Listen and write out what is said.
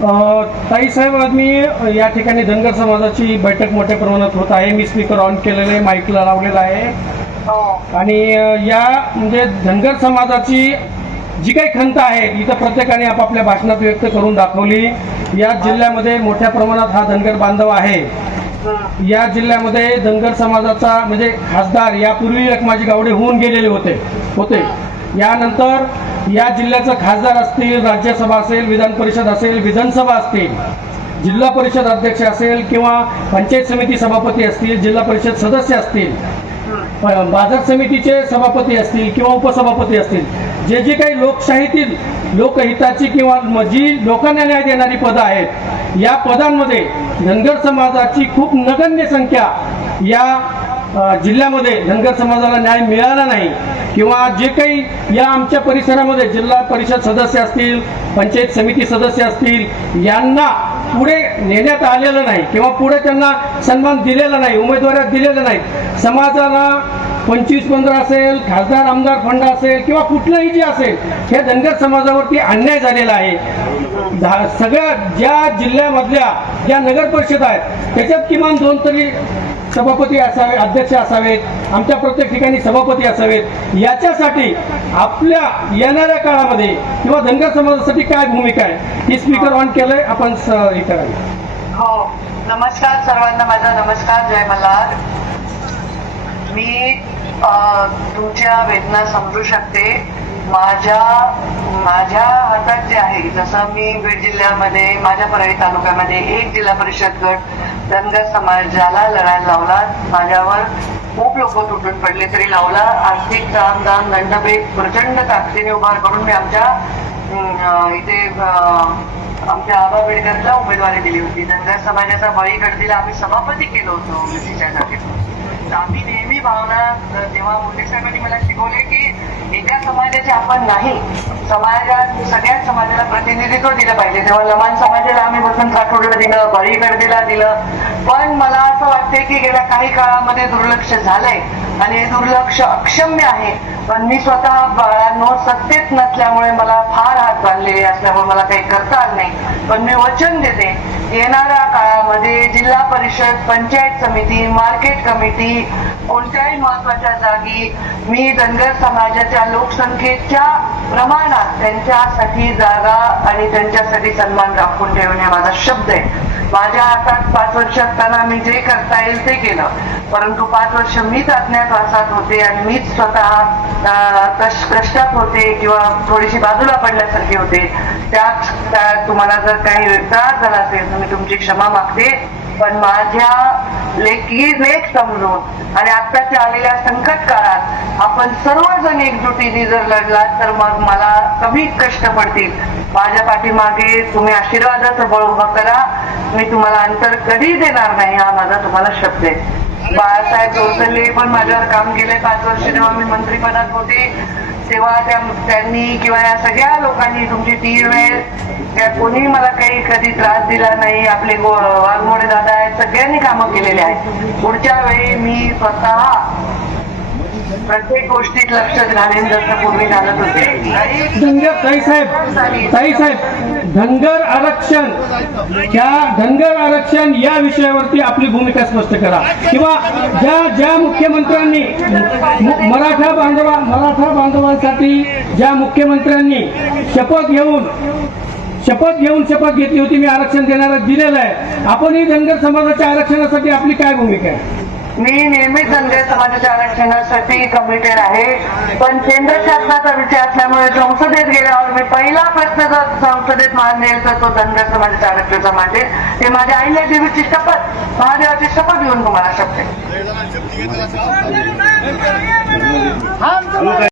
ताई साहेब आज मी या ठिकाणी धनगर समाजाची बैठक मोठ्या प्रमाणात होत आहे. मी स्पीकर ऑन केलेले आहे माईकला लावलेला आहे. हो. आणि या म्हणजे धनगर समाजाची जी काही खंत आहे इथं प्रत्येकाने आपापल्या भाषणात व्यक्त करून दाखवली. या जिल्ह्यामध्ये मोठ्या प्रमाणात हा धनगर बांधव आहे. या जिल्ह्यामध्ये धनगर समाजाचा म्हणजे खासदार यापूर्वी रखमाजी गावडे होऊन गेलेले होते होते. यानंतर या जिल्ह्याचं खासदार असतील राज्यसभा असेल विधान परिषद असेल विधानसभा असतील जिल्हा परिषद अध्यक्ष असेल किंवा पंचायत समिती सभापती असतील जिल्हा परिषद सदस्य असतील. बाजार समितीचे सभापती असतील किंवा उपसभापती असतील जे जे काही लोकशाहीतील लोकहिताची किंवा जी लोकांना न्याय देणारी पदं आहेत या पदांमध्ये धनगर समाजाची खूप नगण्य संख्या या जिल्ह्यामध्ये धनगर समाजाला न्याय मिळाला नाही किंवा जे काही या आमच्या परिसरामध्ये जिल्हा परिषद सदस्य असतील पंचायत समिती सदस्य असतील यांना पुढे नेण्यात आलेलं नाही किंवा पुढे त्यांना सन्मान दिलेला नाही उमेदवाऱ्या दिलेलं नाही समाजाला पंचवीस पंधरा असेल खासदार आमदार फंड असेल किंवा कुठलंही जे असेल हे धनगर समाजावरती अन्याय झालेला आहे. सगळ्या ज्या जिल्ह्यामधल्या ज्या नगर परिषद आहेत त्याच्यात किमान दोन तरी सभापती असावे अध्यक्ष असावेत आमच्या प्रत्येक ठिकाणी सभापती असावेत याच्यासाठी आपल्या येणाऱ्या काळामध्ये किंवा धनगर समाजासाठी काय भूमिका आहे? ही स्पीकर ऑन केलंय आपण स- हे करावी हो नमस्कार सर्वांना माझा नमस्कार जय मल्हार. मी तुमच्या वेदना समजू शकते. माझ्या माझ्या हातात जे आहे जसं मी बीड जिल्ह्यामध्ये माझ्या परळी तालुक्यामध्ये एक जिल्हा परिषद गट धनगर समाजाला लढायला लावला. माझ्यावर खूप लोक तुटून पडले तरी लावला. आर्थिक दाम दंडभेद प्रचंड ताकदीने उभा करून मी आमच्या इथे आमच्या आबा बेडकरला उमेदवारी दिली होती. धनगर समाजाचा बळी गडतीला आम्ही सभापती केलो होतो. ओबीसीच्या जागेत आम्ही नेहमी भावना जेव्हा तेव्हा मोदी साहेबांनी मला शिकवले की एका समाजाचे आपण नाही समाजात सगळ्याच समाजाला प्रतिनिधित्व दिलं पाहिजे. तेव्हा लमान समाजाला आम्ही वसंत राठोडला दिलं बळी गर्दीला दिलं. पण मला असं वाटतंय की गेल्या काही काळामध्ये दुर्लक्ष झालंय आणि हे दुर्लक्ष अक्षम्य आहे. पण मी स्वतः बाळांनो सत्तेत नसल्यामुळे मला फार हात बांधलेले असल्यामुळे मला काही करता पण मी वचन देते येणाऱ्या काळामध्ये जिल्हा परिषद पंचायत समिती मार्केट कमिटी कोणत्याही महत्त्वाच्या जागी मी धनगर समाजाच्या लोकसंख्येच्या प्रमाणात त्यांच्यासाठी जागा आणि त्यांच्यासाठी सन्मान राखून ठेवणे माझा शब्द आहे. माझ्या हातात पाच वर्ष असताना मी जे करता येईल ते केलं. परंतु पाच वर्ष मीच अज्ञातवासात होते आणि मीच स्वतः कष्टात होते किंवा थोडीशी बाजूला पडल्यासारखे होते. त्यात तुम्हाला जर काही त्रास झाला असेल तर मी तुमची क्षमा मागते पण माझ्या लेखी लेख समजून आणि आत्ताच्या आलेल्या संकट काळात आपण सर्वजण एकजुटीने जर लढला तर मग मला कमी कष्ट पडतील. माझ्या पाठीमागे तुम्ही आशीर्वादाचं बळ उभं करा. मी तुम्हाला अंतर कधी देणार नाही हा माझा तुम्हाला शब्द आहे. बाळासाहेब जोसले पण माझ्यावर काम केलंय. पाच वर्ष जेव्हा मी मंत्रिपदात होते तेव्हा त्या त्यांनी किंवा या सगळ्या लोकांनी तुमची तीन वेळ त्या कोणी मला काही कधी त्रास दिला नाही आपले वाघमोडे दादा आहेत सगळ्यांनी कामं केलेली आहेत. पुढच्या वेळी मी स्वतः प्रत्येक गोष्टीत लक्ष घालेन जसं पूर्वी घालत होते. धनगर ताई साहेब ताई साहेब धनगर आरक्षण त्या धनगर आरक्षण या विषयावरती आपली भूमिका स्पष्ट करा. किंवा ज्या ज्या मुख्यमंत्र्यांनी मराठा बांधवा मराठा बांधवांसाठी ज्या मुख्यमंत्र्यांनी शपथ घेऊन शपथ घेऊन शपथ घेतली होती मी आरक्षण देणारा दिलेलं आहे. आपणही धनगर समाजाच्या आरक्षणासाठी आपली काय भूमिका आहे? मी नेहमी धनगर समाजाच्या आरक्षणासाठी कमिटेड आहे. पण केंद्र शासनाचा विषय असल्यामुळे संसदेत गेल्यावर मी पहिला प्रश्न जर संसदेत मांडेल तर तो धनगर समाजाच्या आरक्षणाचा मांडेल. ते माझ्या आईला देवीची शपथ महादेवाची शपथ घेऊन तुम्हाला शकते